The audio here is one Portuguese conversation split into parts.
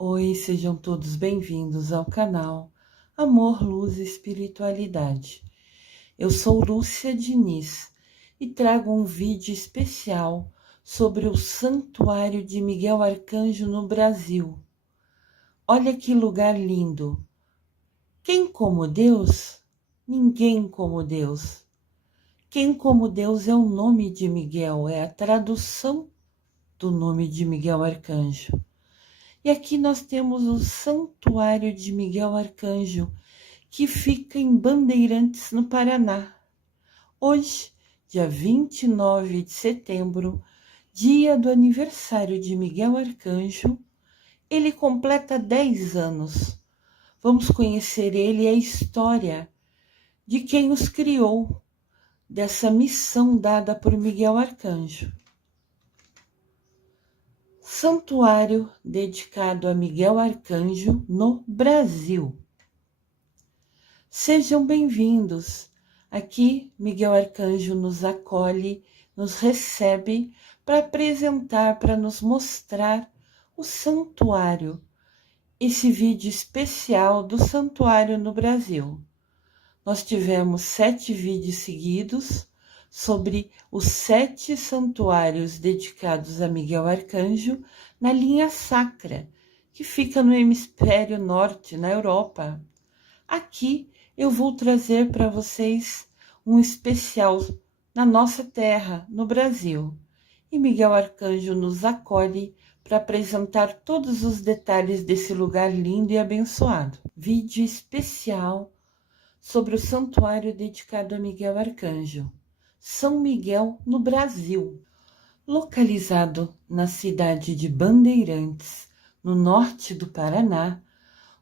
Oi, sejam todos bem-vindos ao canal Amor, Luz e Espiritualidade. Eu sou Lúcia Diniz e trago um vídeo especial sobre o Santuário de Miguel Arcanjo no Brasil. Olha que lugar lindo! Quem como Deus? Ninguém como Deus. Quem como Deus é o nome de Miguel, é a tradução do nome de Miguel Arcanjo. E aqui nós temos o Santuário de Miguel Arcanjo, que fica em Bandeirantes, no Paraná. Hoje, dia 29 de setembro, dia do aniversário de Miguel Arcanjo, ele completa 10 anos. Vamos conhecer ele e a história de quem os criou, dessa missão dada por Miguel Arcanjo. Santuário dedicado a Miguel Arcanjo no Brasil. Sejam bem-vindos. Aqui Miguel Arcanjo nos acolhe, nos recebe para apresentar, para nos mostrar o santuário. Esse vídeo especial do santuário no Brasil. Nós tivemos 7 vídeos seguidos sobre os 7 santuários dedicados a Miguel Arcanjo na linha sacra, que fica no hemisfério norte, na Europa. Aqui eu vou trazer para vocês um especial na nossa terra, no Brasil. E Miguel Arcanjo nos acolhe para apresentar todos os detalhes desse lugar lindo e abençoado. Vídeo especial sobre o santuário dedicado a Miguel Arcanjo. São Miguel, no Brasil. Localizado na cidade de Bandeirantes, no norte do Paraná,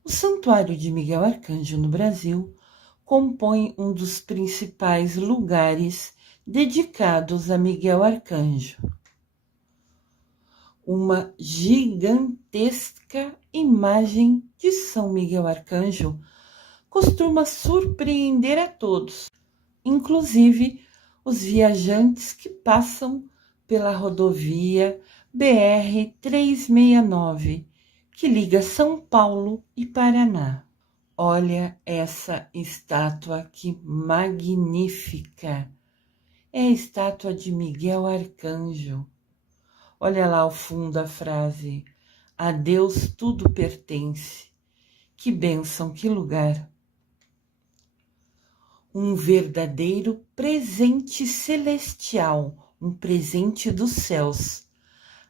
o Santuário de Miguel Arcanjo no Brasil compõe um dos principais lugares dedicados a Miguel Arcanjo. Uma gigantesca imagem de São Miguel Arcanjo costuma surpreender a todos, inclusive os viajantes que passam pela rodovia BR-369, que liga São Paulo e Paraná. Olha essa estátua que magnífica! É a estátua de Miguel Arcanjo. Olha lá ao fundo a frase: a Deus tudo pertence. Que bênção, que lugar! Um verdadeiro presente celestial, um presente dos céus.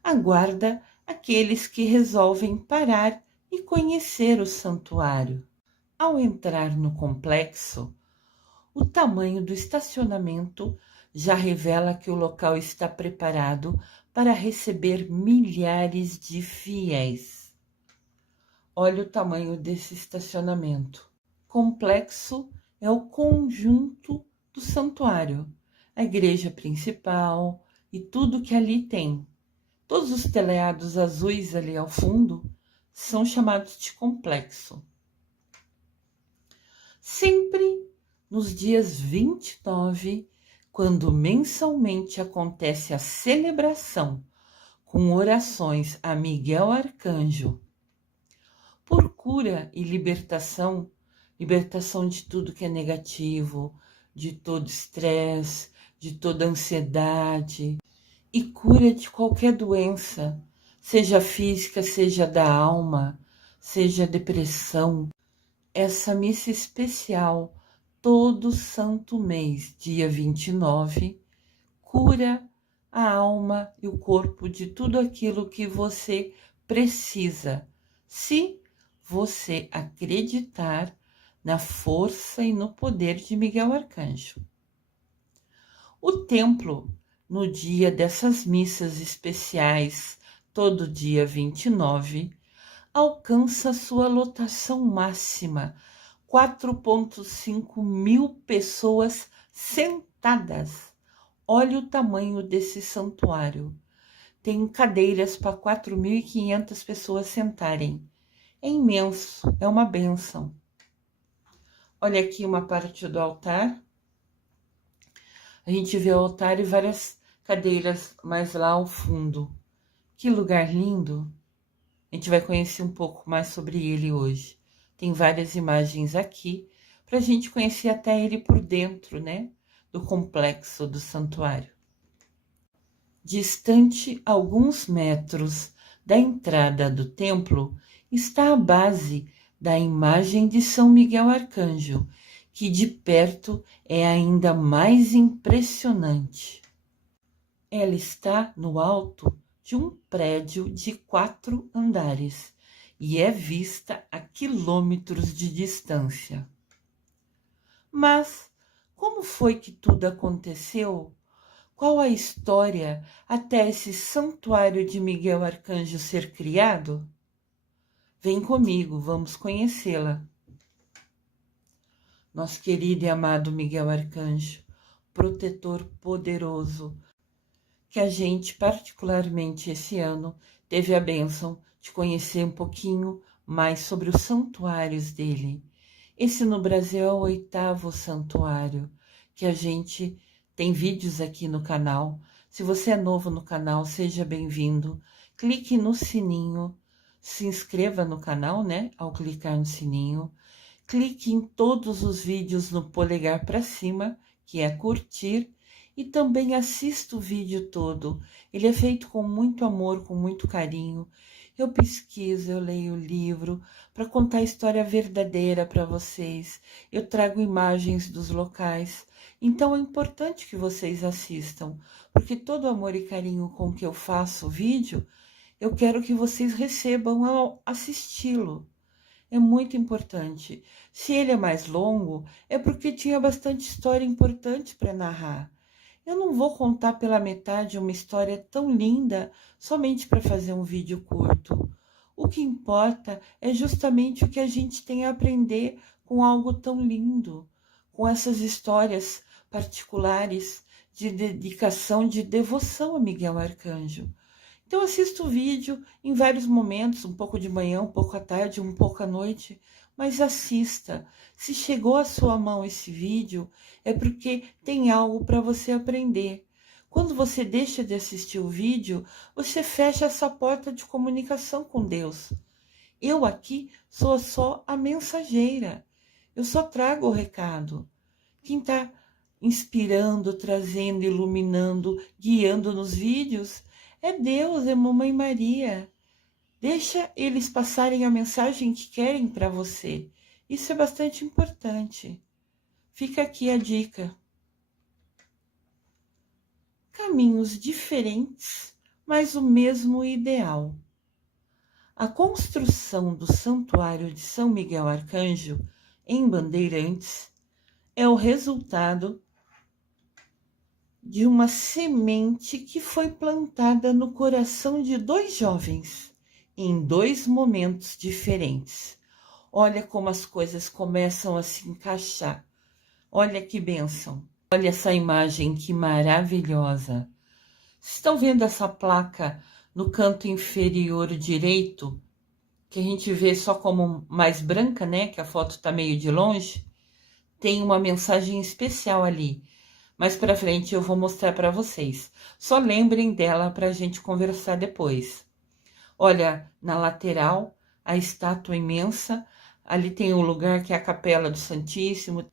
Aguarda aqueles que resolvem parar e conhecer o santuário. Ao entrar no complexo, o tamanho do estacionamento já revela que o local está preparado para receber milhares de fiéis. Olha o tamanho desse estacionamento. Complexo é o conjunto do santuário, a igreja principal e tudo que ali tem. Todos os telhados azuis ali ao fundo são chamados de complexo. Sempre nos dias 29, quando mensalmente acontece a celebração com orações a Miguel Arcanjo, por cura e libertação de tudo que é negativo, de todo estresse, de toda ansiedade e cura de qualquer doença, seja física, seja da alma, seja depressão. Essa missa especial, todo santo mês, dia 29, cura a alma e o corpo de tudo aquilo que você precisa, se você acreditar na força e no poder de Miguel Arcanjo. O templo, no dia dessas missas especiais, todo dia 29, alcança sua lotação máxima, 4,5 mil pessoas sentadas. Olha o tamanho desse santuário. Tem cadeiras para 4.500 pessoas sentarem. É imenso, é uma bênção. Olha aqui uma parte do altar. A gente vê o altar e várias cadeiras mais lá ao fundo. Que lugar lindo! gente vai conhecer um pouco mais sobre ele hoje. Tem várias imagens aqui para a gente conhecer até ele por dentro, né? Do complexo do santuário. Distante alguns metros da entrada do templo está a base da imagem de São Miguel Arcanjo, que de perto é ainda mais impressionante. Ela está no alto de um prédio de 4 andares e é vista a quilômetros de distância. Mas como foi que tudo aconteceu? Qual a história até esse santuário de Miguel Arcanjo ser criado? Vem comigo, vamos conhecê-la. Nosso querido e amado Miguel Arcanjo, protetor poderoso, que a gente, particularmente esse ano, teve a bênção de conhecer um pouquinho mais sobre os santuários dele. Esse no Brasil é o 8º santuário que a gente tem vídeos aqui no canal. Se você é novo no canal, seja bem-vindo. Clique no sininho, se inscreva no canal, né? Ao clicar no sininho. Clique em todos os vídeos no polegar para cima, que é curtir. E também assista o vídeo todo. Ele é feito com muito amor, com muito carinho. Eu pesquiso, eu leio o livro para contar a história verdadeira para vocês. Eu trago imagens dos locais. Então é importante que vocês assistam, porque todo o amor e carinho com que eu faço o vídeo, eu quero que vocês recebam ao assisti-lo. É muito importante. Se ele é mais longo, é porque tinha bastante história importante para narrar. Eu não vou contar pela metade uma história tão linda somente para fazer um vídeo curto. O que importa é justamente o que a gente tem a aprender com algo tão lindo, com essas histórias particulares de dedicação, de devoção a Miguel Arcanjo. Então assista o vídeo em vários momentos, um pouco de manhã, um pouco à tarde, um pouco à noite, mas assista. Se chegou à sua mão esse vídeo, é porque tem algo para você aprender. Quando você deixa de assistir o vídeo, você fecha essa porta de comunicação com Deus. Eu aqui sou só a mensageira. Eu só trago o recado. Quem está inspirando, trazendo, iluminando, guiando nos vídeos é Deus, é Mamãe Maria. Deixa eles passarem a mensagem que querem para você. Isso é bastante importante. Fica aqui a dica. Caminhos diferentes, mas o mesmo ideal. A construção do Santuário de São Miguel Arcanjo, em Bandeirantes, é o resultado de uma semente que foi plantada no coração de 2 jovens, em 2 momentos diferentes. Olha como as coisas começam a se encaixar. Olha que bênção. Olha essa imagem, que maravilhosa. Vocês estão vendo essa placa no canto inferior direito, que a gente vê só como mais branca, né? Que a foto está meio de longe. Tem uma mensagem especial ali. Mais para frente eu vou mostrar para vocês. Só lembrem dela para a gente conversar depois. Olha, na lateral, a estátua imensa. Ali tem um lugar que é a Capela do Santíssimo.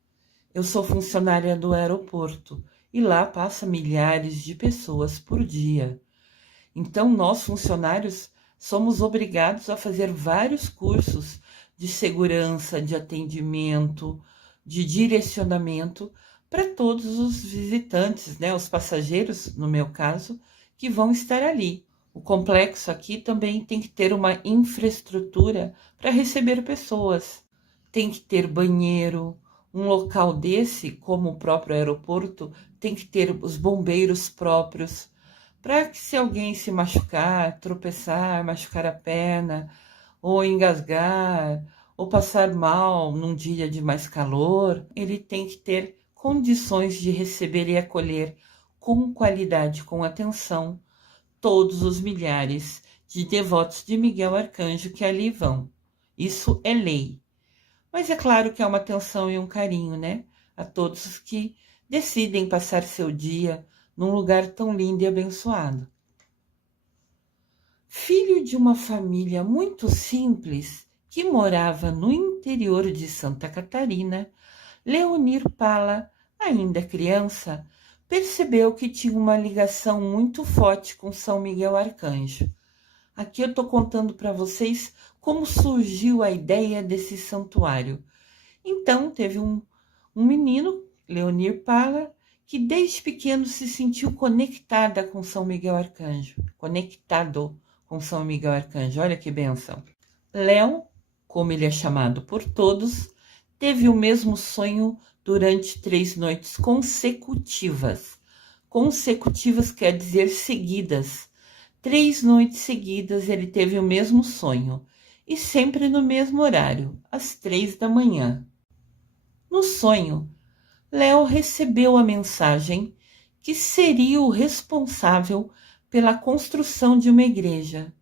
Eu sou funcionária do aeroporto e lá passa milhares de pessoas por dia. Então, nós, funcionários, somos obrigados a fazer vários cursos de segurança, de atendimento, de direcionamento para todos os visitantes, né, os passageiros, no meu caso, que vão estar ali. O complexo aqui também tem que ter uma infraestrutura para receber pessoas. Tem que ter banheiro. Um local desse, como o próprio aeroporto, tem que ter os bombeiros próprios, para que se alguém se machucar, tropeçar, machucar a perna, ou engasgar, ou passar mal num dia de mais calor, ele tem que ter condições de receber e acolher com qualidade, com atenção, todos os milhares de devotos de Miguel Arcanjo que ali vão. Isso é lei. Mas é claro que é uma atenção e um carinho, né? A todos os que decidem passar seu dia num lugar tão lindo e abençoado. filho de uma família muito simples que morava no interior de Santa Catarina, Leonir Pala, ainda criança, percebeu que tinha uma ligação muito forte com São Miguel Arcanjo. Aqui eu estou contando para vocês como surgiu a ideia desse santuário. Então, teve um menino, Leonir Pala, que desde pequeno se sentiu conectado com São Miguel Arcanjo. Olha que bênção. Léo, como ele é chamado por todos, teve o mesmo sonho durante 3 noites consecutivas. Consecutivas quer dizer seguidas. 3 noites seguidas ele teve o mesmo sonho, e sempre no mesmo horário, às 3 da manhã. No sonho, Léo recebeu a mensagem que seria o responsável pela construção de uma igreja.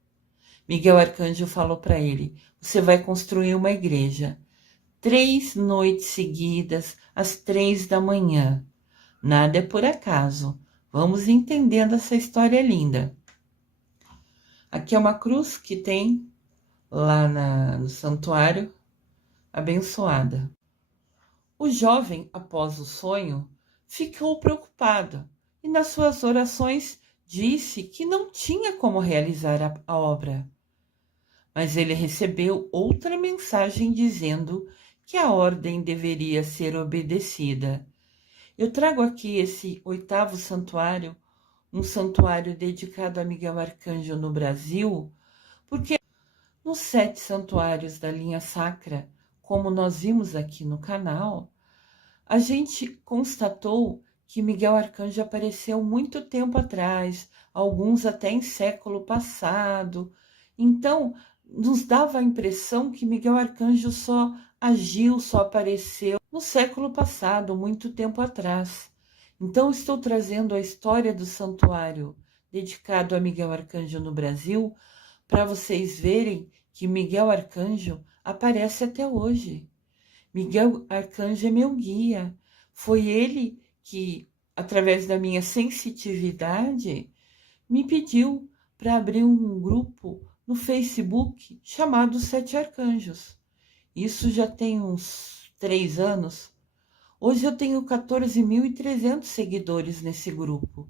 Miguel Arcanjo falou para ele: você vai construir uma igreja. 3 noites seguidas, às 3 da manhã. Nada é por acaso. Vamos entendendo essa história linda. Aqui é uma cruz que tem lá no santuário, abençoada. O jovem, após o sonho, ficou preocupado e nas suas orações disse que não tinha como realizar a obra. Mas ele recebeu outra mensagem dizendo que a ordem deveria ser obedecida. Eu trago aqui esse 8º santuário, um santuário dedicado a Miguel Arcanjo no Brasil, porque nos 7 santuários da linha sacra, como nós vimos aqui no canal, a gente constatou que Miguel Arcanjo apareceu muito tempo atrás, alguns até em século passado. Então, nos dava a impressão que Miguel Arcanjo só agiu, só apareceu no século passado, muito tempo atrás. Então, estou trazendo a história do santuário dedicado a Miguel Arcanjo no Brasil para vocês verem que Miguel Arcanjo aparece até hoje. Miguel Arcanjo é meu guia. Foi ele que, através da minha sensitividade, me pediu para abrir um grupo no Facebook chamado 7 Arcanjos. Isso já tem uns 3 anos. Hoje eu tenho 14.300 seguidores nesse grupo.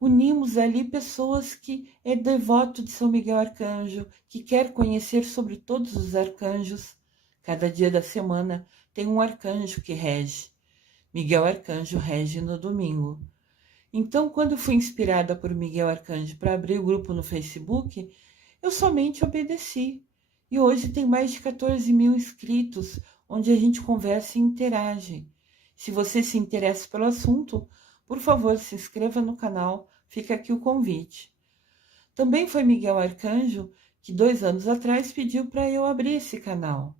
Unimos ali pessoas que é devoto de São Miguel Arcanjo, que quer conhecer sobre todos os arcanjos. Cada dia da semana tem um arcanjo que rege. Miguel Arcanjo rege no domingo. Então, quando fui inspirada por Miguel Arcanjo para abrir o grupo no Facebook, eu somente obedeci. E hoje tem mais de 14.000 inscritos, onde a gente conversa e interage. Se você se interessa pelo assunto, por favor, se inscreva no canal, fica aqui o convite. Também foi Miguel Arcanjo que 2 anos atrás pediu para eu abrir esse canal.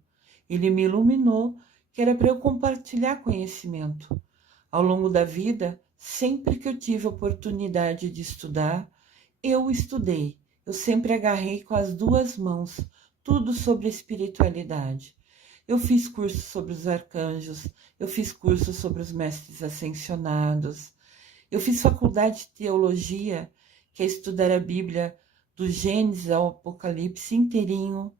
Ele me iluminou que era para eu compartilhar conhecimento. Ao longo da vida, sempre que eu tive oportunidade de estudar, eu estudei. Eu sempre agarrei com as 2 mãos tudo sobre espiritualidade. Eu fiz curso sobre os arcanjos, eu fiz curso sobre os mestres ascensionados, eu fiz faculdade de teologia, que é estudar a Bíblia do Gênesis ao Apocalipse inteirinho.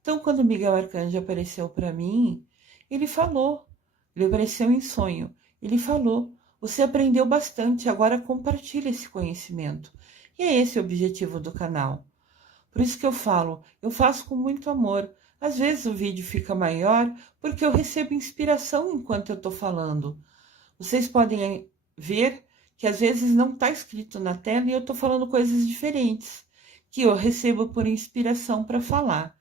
Então, quando Miguel Arcanjo apareceu para mim, ele apareceu em sonho, ele falou: você aprendeu bastante, agora compartilha esse conhecimento. E é esse o objetivo do canal. Por isso que eu faço com muito amor. Às vezes o vídeo fica maior porque eu recebo inspiração enquanto eu estou falando. Vocês podem ver que às vezes não está escrito na tela e eu estou falando coisas diferentes, que eu recebo por inspiração para falar.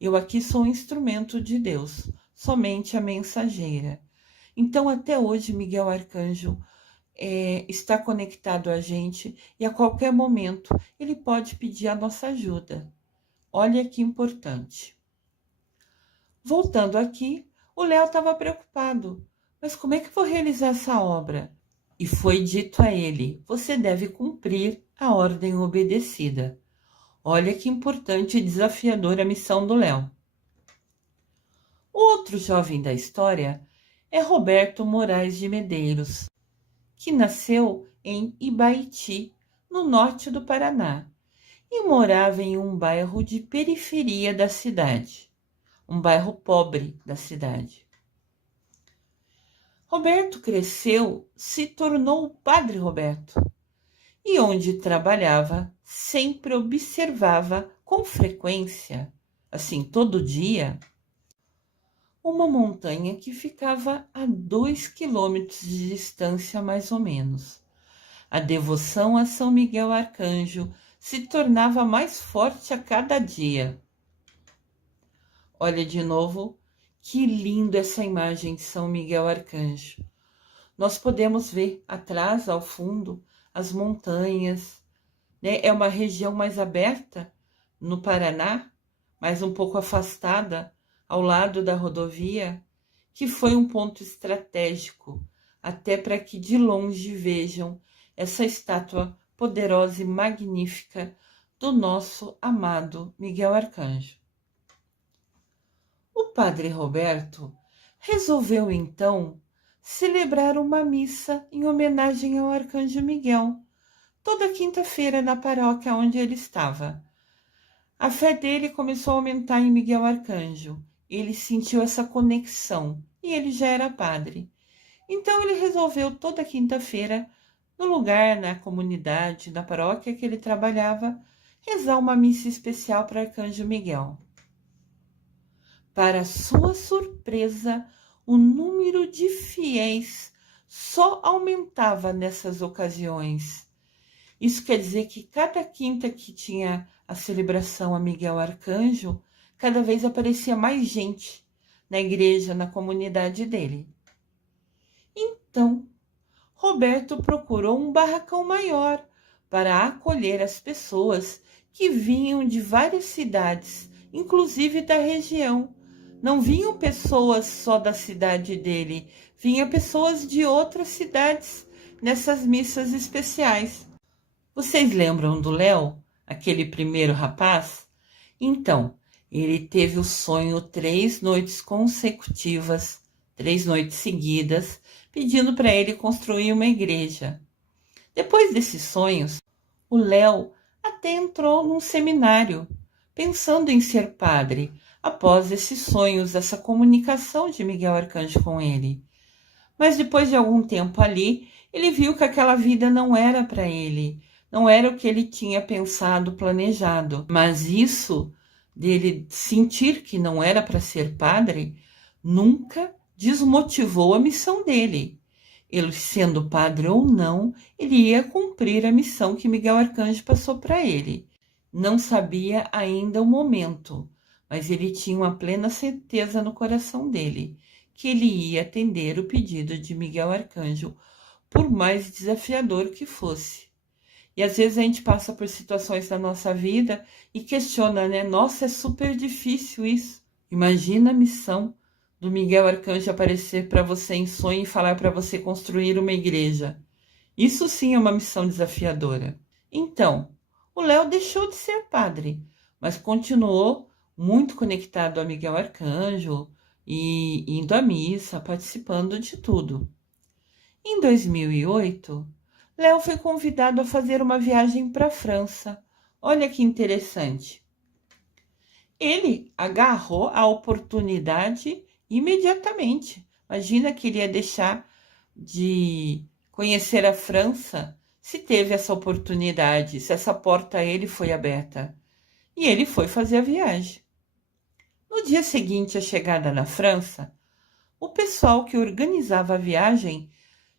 Eu aqui sou um instrumento de Deus, somente a mensageira. Então, até hoje, Miguel Arcanjo está conectado a gente e a qualquer momento ele pode pedir a nossa ajuda. Olha que importante. Voltando aqui, o Léo estava preocupado. Mas como é que vou realizar essa obra? E foi dito a ele: você deve cumprir a ordem obedecida. Olha que importante e desafiadora a missão do Léo. O outro jovem da história é Roberto Moraes de Medeiros, que nasceu em Ibaiti, no norte do Paraná. e morava em um bairro de periferia da cidade, um bairro pobre da cidade. Roberto cresceu, se tornou o Padre Roberto, e onde trabalhava, sempre observava com frequência, assim todo dia, uma montanha que ficava a 2 quilômetros de distância, mais ou menos. A devoção a São Miguel Arcanjo se tornava mais forte a cada dia. Olha de novo, que lindo essa imagem de São Miguel Arcanjo. Nós podemos ver atrás, ao fundo, as montanhas, né? É uma região mais aberta no Paraná, mas um pouco afastada, ao lado da rodovia, que foi um ponto estratégico, até para que de longe vejam essa estátua poderosa e magnífica do nosso amado Miguel Arcanjo. O Padre Roberto resolveu então celebrar uma missa em homenagem ao Arcanjo Miguel, toda quinta-feira na paróquia onde ele estava. A fé dele começou a aumentar em Miguel Arcanjo. Ele sentiu essa conexão e ele já era padre. Então ele resolveu toda quinta-feira, no lugar, na comunidade, na paróquia que ele trabalhava, rezar uma missa especial para Arcanjo Miguel. Para sua surpresa, o número de fiéis só aumentava nessas ocasiões. Isso quer dizer que cada quinta que tinha a celebração a Miguel Arcanjo, cada vez aparecia mais gente na igreja, na comunidade dele. Então, Roberto procurou um barracão maior para acolher as pessoas que vinham de várias cidades, inclusive da região. Não vinham pessoas só da cidade dele, vinham pessoas de outras cidades nessas missas especiais. Vocês lembram do Léo, aquele primeiro rapaz? Então, ele teve o sonho 3 noites consecutivas, 3 noites seguidas, pedindo para ele construir uma igreja. Depois desses sonhos, o Léo até entrou num seminário, pensando em ser padre, após esses sonhos, essa comunicação de Miguel Arcanjo com ele. Mas depois de algum tempo ali, ele viu que aquela vida não era para ele, não era o que ele tinha pensado, planejado. Mas isso dele sentir que não era para ser padre, nunca desmotivou a missão dele. Ele, sendo padre ou não, ele ia cumprir a missão que Miguel Arcanjo passou para ele. Não sabia ainda o momento, mas ele tinha uma plena certeza no coração dele que ele ia atender o pedido de Miguel Arcanjo, por mais desafiador que fosse. E às vezes a gente passa por situações na nossa vida e questiona, né? Nossa, é super difícil isso. Imagina a missão do Miguel Arcanjo aparecer para você em sonho e falar para você construir uma igreja. Isso sim é uma missão desafiadora. Então, o Léo deixou de ser padre, mas continuou muito conectado a Miguel Arcanjo e indo à missa, participando de tudo. Em 2008, Léo foi convidado a fazer uma viagem para a França. Olha que interessante. Ele agarrou a oportunidade imediatamente. Imagina que ele ia deixar de conhecer a França se teve essa oportunidade, se essa porta a ele foi aberta. E ele foi fazer a viagem. No dia seguinte à chegada na França, o pessoal que organizava a viagem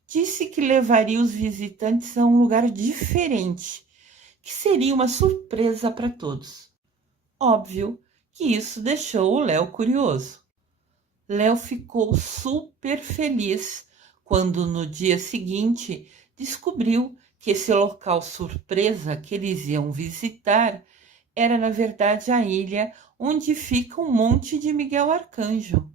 disse que levaria os visitantes a um lugar diferente, que seria uma surpresa para todos. Óbvio que isso deixou o Léo curioso. Léo ficou super feliz quando no dia seguinte descobriu que esse local surpresa que eles iam visitar era na verdade a ilha onde fica o Monte de Miguel Arcanjo.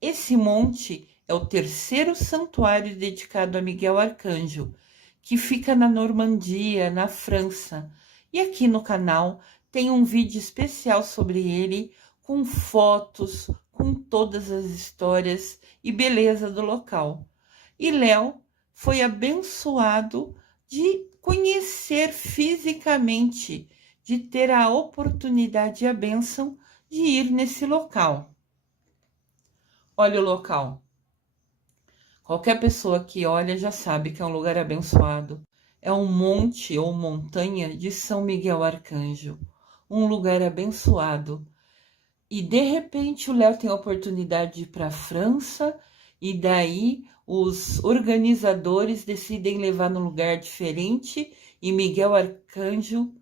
Esse monte é o terceiro santuário dedicado a Miguel Arcanjo, que fica na Normandia, na França. E aqui no canal tem um vídeo especial sobre ele, com fotos, com todas as histórias e beleza do local. E Léo foi abençoado de conhecer fisicamente, de ter a oportunidade e a bênção de ir nesse local. Olha o local. Qualquer pessoa que olha já sabe que é um lugar abençoado. É um monte ou montanha de São Miguel Arcanjo. Um lugar abençoado. E de repente o Léo tem a oportunidade de ir para a França e daí os organizadores decidem levar num lugar diferente e Miguel Arcanjo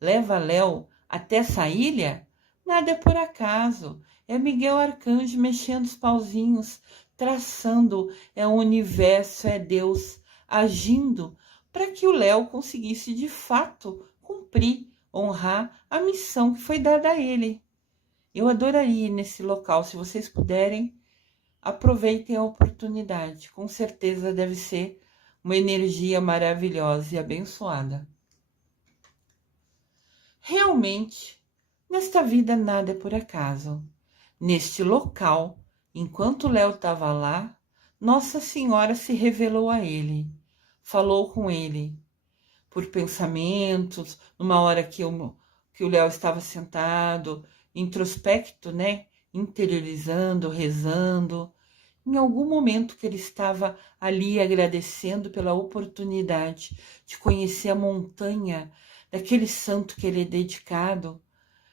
leva Léo até essa ilha? Nada é por acaso. É Miguel Arcanjo mexendo os pauzinhos, traçando, é o universo, é Deus agindo para que o Léo conseguisse de fato cumprir, honrar a missão que foi dada a ele. Eu adoraria ir nesse local, se vocês puderem, aproveitem a oportunidade. Com certeza deve ser uma energia maravilhosa e abençoada. Realmente, nesta vida nada é por acaso. Neste local, enquanto Léo estava lá, Nossa Senhora se revelou a ele, falou com ele por pensamentos, numa hora que o Léo estava sentado, introspecto, né? Interiorizando, rezando. Em algum momento que ele estava ali agradecendo pela oportunidade de conhecer a montanha daquele santo que ele é dedicado,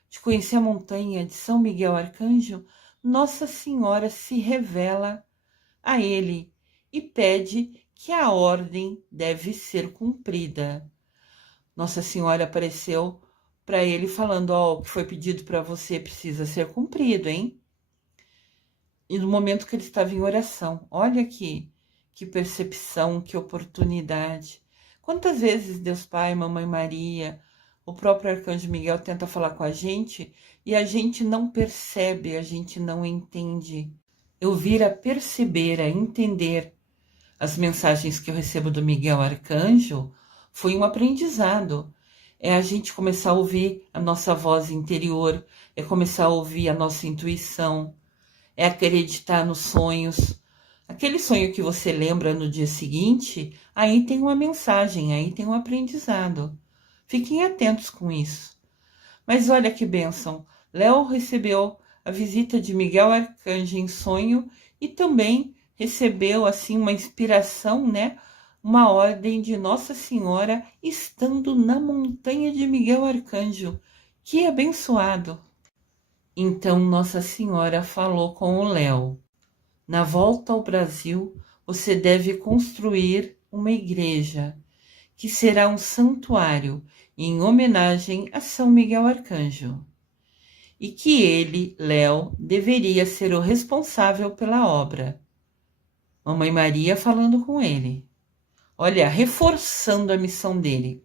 de conhecer a montanha de São Miguel Arcanjo, Nossa Senhora se revela a ele e pede que a ordem deve ser cumprida. Nossa Senhora apareceu para ele falando: ó, o que foi pedido para você precisa ser cumprido, hein? E no momento que ele estava em oração, olha aqui, que percepção, que oportunidade. Quantas vezes Deus Pai, Mamãe Maria, o próprio Arcanjo Miguel tenta falar com a gente e a gente não percebe, a gente não entende. Eu vir a perceber, a entender as mensagens que eu recebo do Miguel Arcanjo foi um aprendizado. É a gente começar a ouvir a nossa voz interior, é começar a ouvir a nossa intuição, é acreditar nos sonhos. Aquele sonho que você lembra no dia seguinte, aí tem uma mensagem, aí tem um aprendizado. Fiquem atentos com isso. Mas olha que bênção, Léo recebeu a visita de Miguel Arcanjo em sonho e também recebeu assim uma inspiração, né? Uma ordem de Nossa Senhora estando na montanha de Miguel Arcanjo. Que abençoado! Então Nossa Senhora falou com o Léo: na volta ao Brasil, você deve construir uma igreja, que será um santuário em homenagem a São Miguel Arcanjo. E que ele, Léo, deveria ser o responsável pela obra. Mamãe Maria falando com ele. Olha, reforçando a missão dele.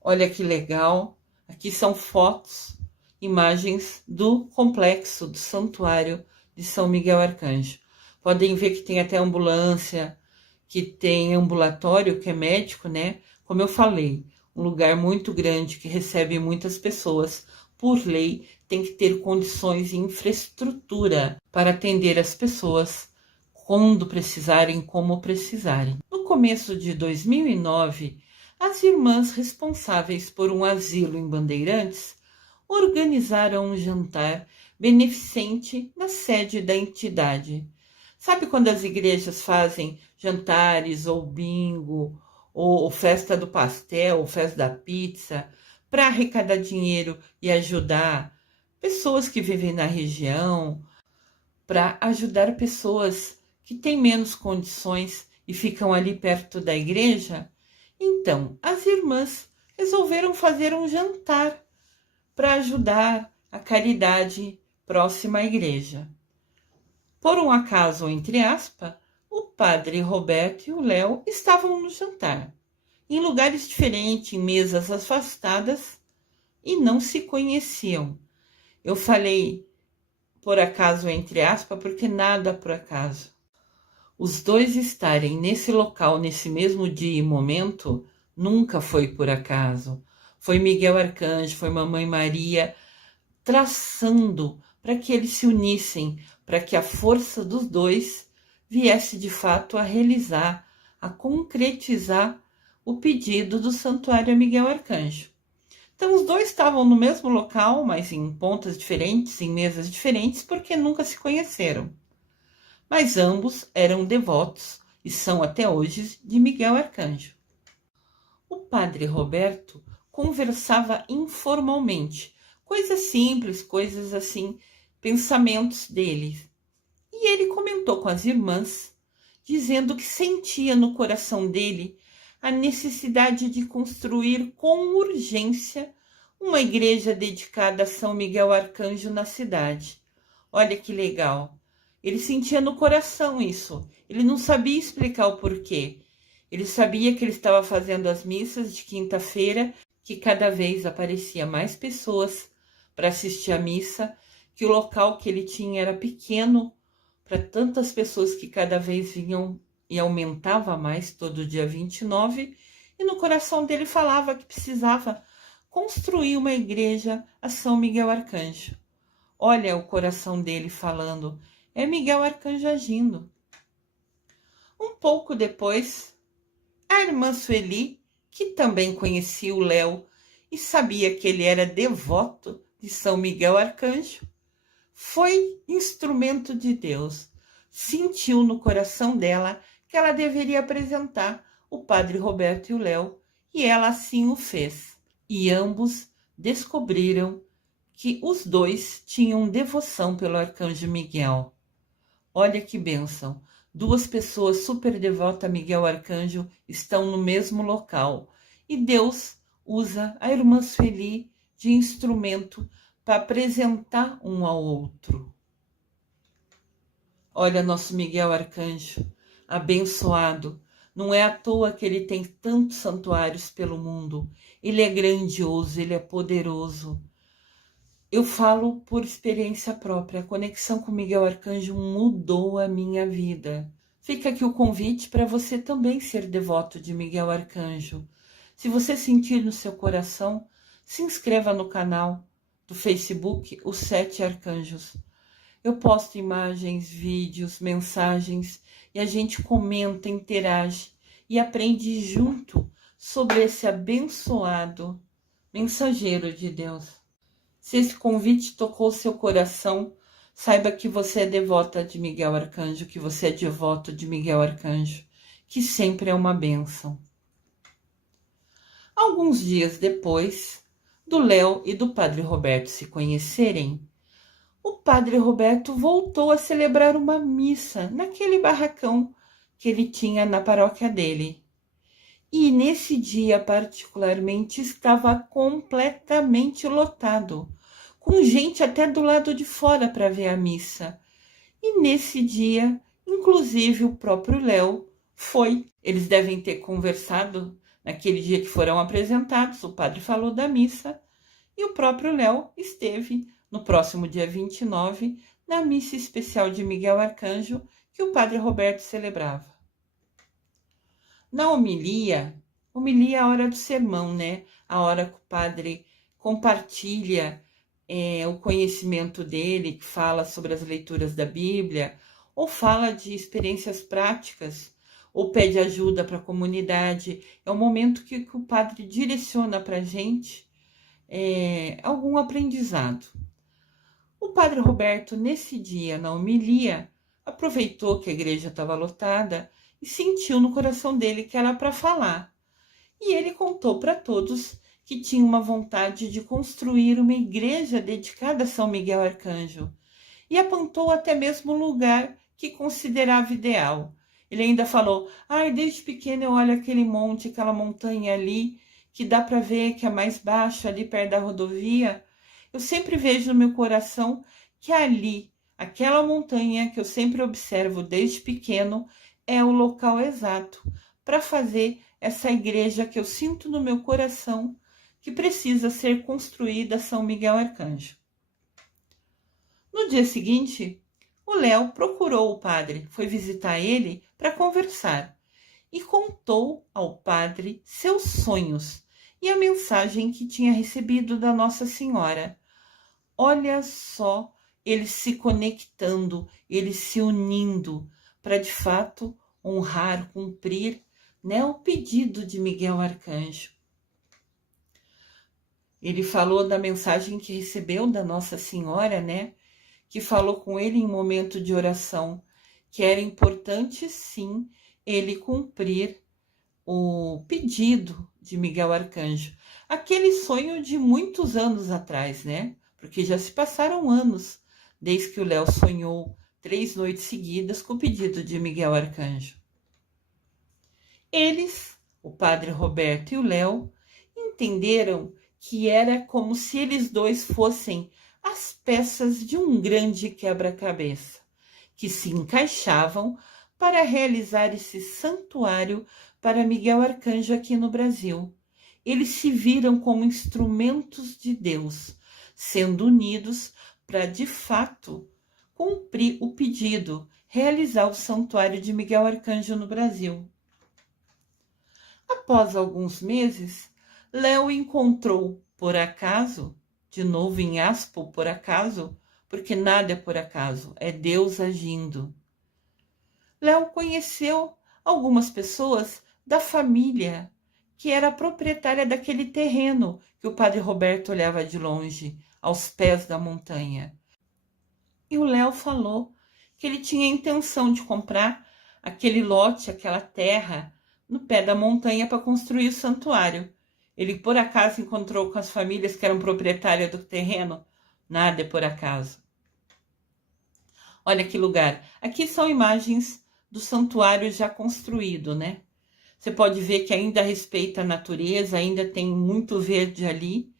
Olha que legal. Aqui são fotos, imagens do complexo do santuário de São Miguel Arcanjo. Podem ver que tem até ambulância, que tem ambulatório, que é médico, né? Como eu falei, um lugar muito grande que recebe muitas pessoas. Por lei, tem que ter condições e infraestrutura para atender as pessoas quando precisarem, como precisarem. No começo de 2009, as irmãs responsáveis por um asilo em Bandeirantes organizaram um jantar beneficente na sede da entidade. Sabe quando as igrejas fazem jantares ou bingo, ou festa do pastel, ou festa da pizza, para arrecadar dinheiro e ajudar pessoas que vivem na região, para ajudar pessoas que têm menos condições e ficam ali perto da igreja? Então, as irmãs resolveram fazer um jantar para ajudar a caridade próxima à igreja. Por um acaso, entre aspas, o padre Roberto e o Léo estavam no jantar, em lugares diferentes, em mesas afastadas, e não se conheciam. Eu falei por acaso, entre aspas, porque nada por acaso. Os dois estarem nesse local, nesse mesmo dia e momento, nunca foi por acaso. Foi Miguel Arcanjo, foi Mamãe Maria traçando para que eles se unissem, para que a força dos dois viesse de fato a realizar, a concretizar o pedido do santuário a Miguel Arcanjo. Então os dois estavam no mesmo local, mas em pontas diferentes, em mesas diferentes, porque nunca se conheceram. Mas ambos eram devotos, e são até hoje, de Miguel Arcanjo. O padre Roberto conversava informalmente, coisas simples, coisas assim, pensamentos dele. E ele comentou com as irmãs, dizendo que sentia no coração dele a necessidade de construir com urgência uma igreja dedicada a São Miguel Arcanjo na cidade. Olha que legal. Ele sentia no coração isso. Ele não sabia explicar o porquê. Ele sabia que ele estava fazendo as missas de quinta-feira, que cada vez aparecia mais pessoas para assistir a missa, que o local que ele tinha era pequeno para tantas pessoas que cada vez vinham e aumentava mais todo dia 29, e no coração dele falava que precisava construir uma igreja a São Miguel Arcanjo. Olha o coração dele falando, é Miguel Arcanjo agindo. Um pouco depois, a irmã Sueli, que também conhecia o Léo e sabia que ele era devoto de São Miguel Arcanjo, foi instrumento de Deus. Sentiu no coração dela que ela deveria apresentar o padre Roberto e o Léo, e ela assim o fez. E ambos descobriram que os dois tinham devoção pelo Arcanjo Miguel. Olha que bênção! Duas pessoas super devotas a Miguel Arcanjo estão no mesmo local. E Deus usa a irmã Sueli de instrumento para apresentar um ao outro. Olha nosso Miguel Arcanjo, abençoado. Não é à toa que ele tem tantos santuários pelo mundo. Ele é grandioso, ele é poderoso. Eu falo por experiência própria, a conexão com Miguel Arcanjo mudou a minha vida. Fica aqui o convite para você também ser devoto de Miguel Arcanjo. Se você sentir no seu coração, se inscreva no canal do Facebook, Os Sete Arcanjos. Eu posto imagens, vídeos, mensagens e a gente comenta, interage e aprende junto sobre esse abençoado mensageiro de Deus. Se esse convite tocou seu coração, saiba que você é devota de Miguel Arcanjo, que você é devoto de Miguel Arcanjo, que sempre é uma bênção. Alguns dias depois do Léo e do padre Roberto se conhecerem, o padre Roberto voltou a celebrar uma missa naquele barracão que ele tinha na paróquia dele. E nesse dia particularmente estava completamente lotado, com gente até do lado de fora para ver a missa. E nesse dia, inclusive o próprio Léo foi. Eles devem ter conversado naquele dia que foram apresentados, o padre falou da missa, e o próprio Léo esteve no próximo dia 29, na missa especial de Miguel Arcanjo, que o padre Roberto celebrava. Na homilia é a hora do sermão, né? A hora que o padre compartilha o conhecimento dele, que fala sobre as leituras da Bíblia, ou fala de experiências práticas, ou pede ajuda para a comunidade. É o momento que o padre direciona para a gente algum aprendizado. O padre Roberto, nesse dia, na homilia, aproveitou que a igreja estava lotada e sentiu no coração dele que era para falar. E ele contou para todos que tinha uma vontade de construir uma igreja dedicada a São Miguel Arcanjo, e apontou até mesmo o lugar que considerava ideal. Ele ainda falou, desde pequeno eu olho aquele monte, aquela montanha ali, que dá para ver que é mais baixo, ali perto da rodovia. Eu sempre vejo no meu coração que ali, aquela montanha que eu sempre observo desde pequeno, é o local exato para fazer essa igreja que eu sinto no meu coração, que precisa ser construída a São Miguel Arcanjo. No dia seguinte, o Léo procurou o padre, foi visitar ele para conversar e contou ao padre seus sonhos e a mensagem que tinha recebido da Nossa Senhora. Olha só, eles se conectando, eles se unindo para de fato honrar, cumprir né, o pedido de Miguel Arcanjo. Ele falou da mensagem que recebeu da Nossa Senhora, né, que falou com ele em momento de oração, que era importante, sim, ele cumprir o pedido de Miguel Arcanjo. Aquele sonho de muitos anos atrás, né? Porque já se passaram anos desde que o Léo sonhou 3 noites seguidas com o pedido de Miguel Arcanjo. Eles, o padre Roberto e o Léo, entenderam que era como se eles dois fossem as peças de um grande quebra-cabeça, que se encaixavam para realizar esse santuário para Miguel Arcanjo aqui no Brasil. Eles se viram como instrumentos de Deus, sendo unidos para, de fato, cumprir o pedido, realizar o santuário de Miguel Arcanjo no Brasil. Após alguns meses, Léo encontrou, por acaso, de novo em aspas, por acaso, porque nada é por acaso, é Deus agindo. Léo conheceu algumas pessoas da família que era proprietária daquele terreno que o padre Roberto olhava de longe, aos pés da montanha. E o Léo falou que ele tinha a intenção de comprar aquele lote, aquela terra, no pé da montanha para construir o santuário. Ele por acaso encontrou com as famílias que eram proprietárias do terreno? Nada é por acaso. Olha que lugar. Aqui são imagens do santuário já construído, né? Você pode ver que ainda respeita a natureza, ainda tem muito verde ali,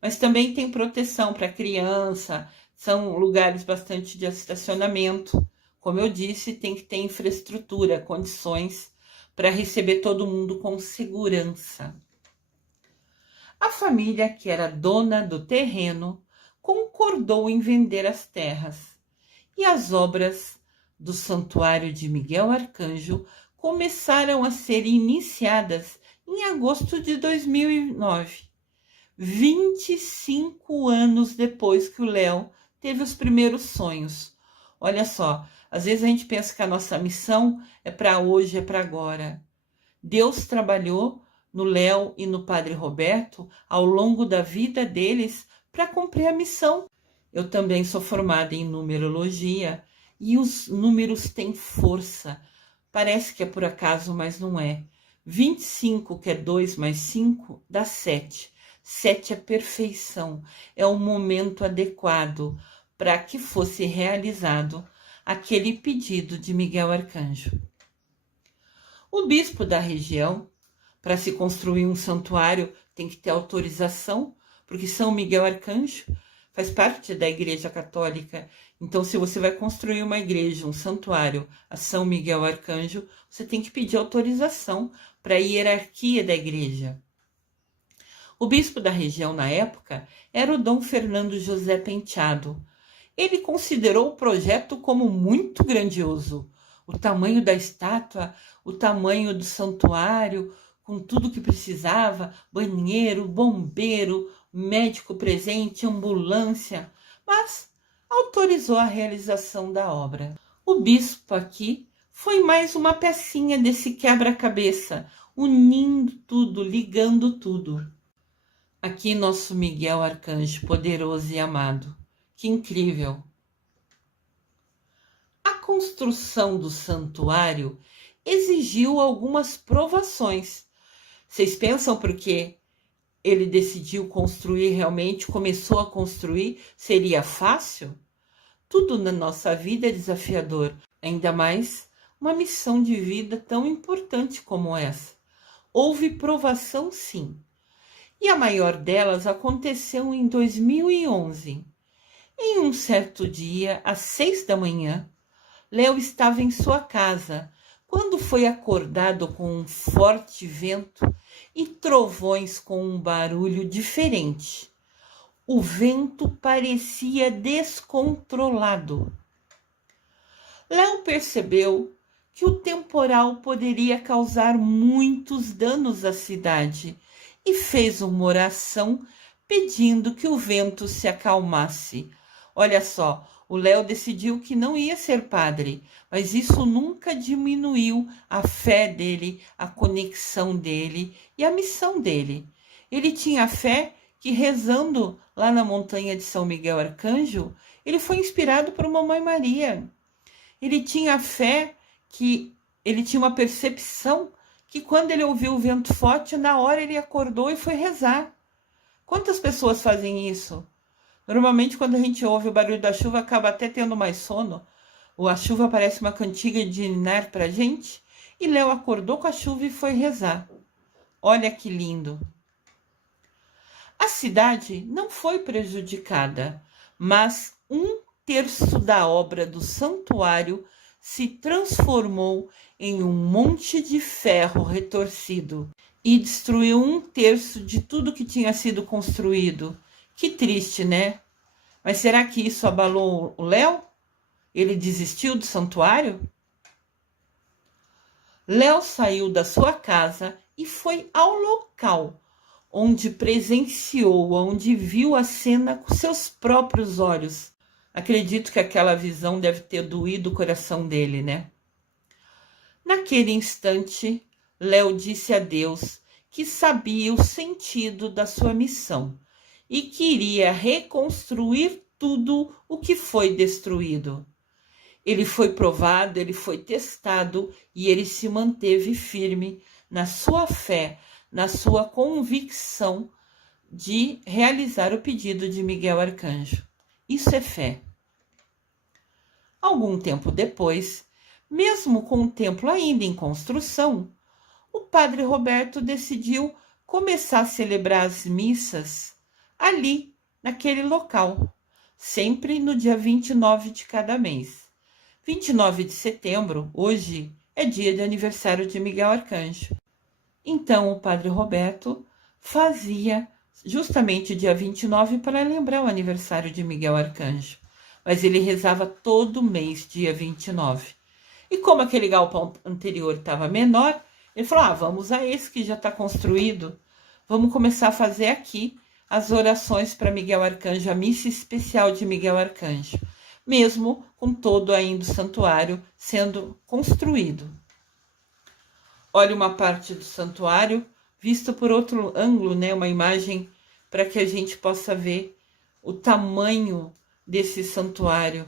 mas também tem proteção para criança, são lugares bastante de estacionamento. Como eu disse, tem que ter infraestrutura, condições para receber todo mundo com segurança. A família, que era dona do terreno, concordou em vender as terras e as obras do Santuário de Miguel Arcanjo começaram a ser iniciadas em agosto de 2009, 25 anos depois que o Léo teve os primeiros sonhos. Olha só, às vezes a gente pensa que a nossa missão é para hoje, é para agora. Deus trabalhou no Léo e no Padre Roberto ao longo da vida deles para cumprir a missão. Eu também sou formada em numerologia e os números têm força. Parece que é por acaso, mas não é. 25, que é 2 mais 5, dá 7. 7 é perfeição, é o momento adequado para que fosse realizado aquele pedido de Miguel Arcanjo. O bispo da região, para se construir um santuário, tem que ter autorização, porque São Miguel Arcanjo faz parte da Igreja Católica. Então, se você vai construir uma igreja, um santuário a São Miguel Arcanjo, você tem que pedir autorização para a hierarquia da igreja. O bispo da região na época era o Dom Fernando José Penteado. Ele considerou o projeto como muito grandioso. O tamanho da estátua, o tamanho do santuário, com tudo que precisava, banheiro, bombeiro, médico presente, ambulância, mas autorizou a realização da obra. O bispo aqui foi mais uma pecinha desse quebra-cabeça, unindo tudo, ligando tudo. Aqui nosso Miguel Arcanjo, poderoso e amado. Que incrível! A construção do santuário exigiu algumas provações. Vocês pensam porque ele decidiu construir realmente, começou a construir, seria fácil? Tudo na nossa vida é desafiador, ainda mais uma missão de vida tão importante como essa. Houve provação, sim. E a maior delas aconteceu em 2011. Em um certo dia, às 6 da manhã, Léo estava em sua casa, quando foi acordado com um forte vento e trovões com um barulho diferente. O vento parecia descontrolado. Léo percebeu que o temporal poderia causar muitos danos à cidade e fez uma oração pedindo que o vento se acalmasse. Olha só, O Léo decidiu que não ia ser padre, mas isso nunca diminuiu a fé dele, a conexão dele e a missão dele. Ele tinha fé que, rezando lá na montanha de São Miguel Arcanjo, ele foi inspirado por Mamãe Maria. Ele tinha fé que ele tinha uma percepção que, quando ele ouviu o vento forte, na hora ele acordou e foi rezar. Quantas pessoas fazem isso? Normalmente, quando a gente ouve o barulho da chuva, acaba até tendo mais sono. A chuva parece uma cantiga de ninar para a gente. E Léo acordou com a chuva e foi rezar. Olha que lindo! A cidade não foi prejudicada, mas 1/3 da obra do santuário se transformou em um monte de ferro retorcido e destruiu 1/3 de tudo que tinha sido construído. Que triste, né? Mas será que isso abalou o Léo? Ele desistiu do santuário? Léo saiu da sua casa e foi ao local onde presenciou, onde viu a cena com seus próprios olhos. Acredito que aquela visão deve ter doído o coração dele, né? Naquele instante, Léo disse a Deus que sabia o sentido da sua missão e queria reconstruir tudo o que foi destruído. Ele foi provado, ele foi testado e ele se manteve firme na sua fé, na sua convicção de realizar o pedido de Miguel Arcanjo. Isso é fé. Algum tempo depois, mesmo com o templo ainda em construção, o padre Roberto decidiu começar a celebrar as missas ali, naquele local, sempre no dia 29 de cada mês. 29 de setembro, hoje, é dia de aniversário de Miguel Arcanjo. Então, o padre Roberto fazia justamente dia 29 para lembrar o aniversário de Miguel Arcanjo. Mas ele rezava todo mês, dia 29. E como aquele galpão anterior estava menor, ele falou, vamos a esse que já está construído. Vamos começar a fazer aqui as orações para Miguel Arcanjo, a missa especial de Miguel Arcanjo, mesmo com todo ainda o santuário sendo construído. Olha uma parte do santuário vista por outro ângulo, né? Uma imagem para que a gente possa ver o tamanho desse santuário.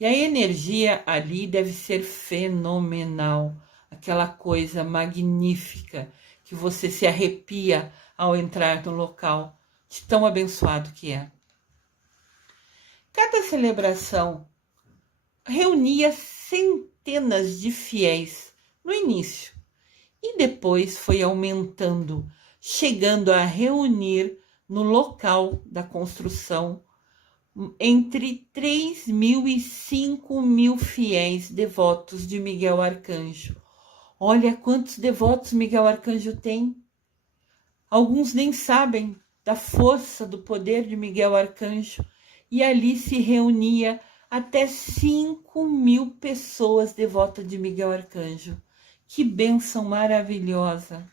E a energia ali deve ser fenomenal, aquela coisa magnífica que você se arrepia ao entrar no local, de tão abençoado que é. Cada celebração reunia centenas de fiéis no início e depois foi aumentando, chegando a reunir no local da construção entre 3.000 e 5.000 fiéis devotos de Miguel Arcanjo. Olha quantos devotos Miguel Arcanjo tem. Alguns nem sabem da força, do poder de Miguel Arcanjo. E ali se reunia até 5.000 pessoas devotas de Miguel Arcanjo. Que bênção maravilhosa!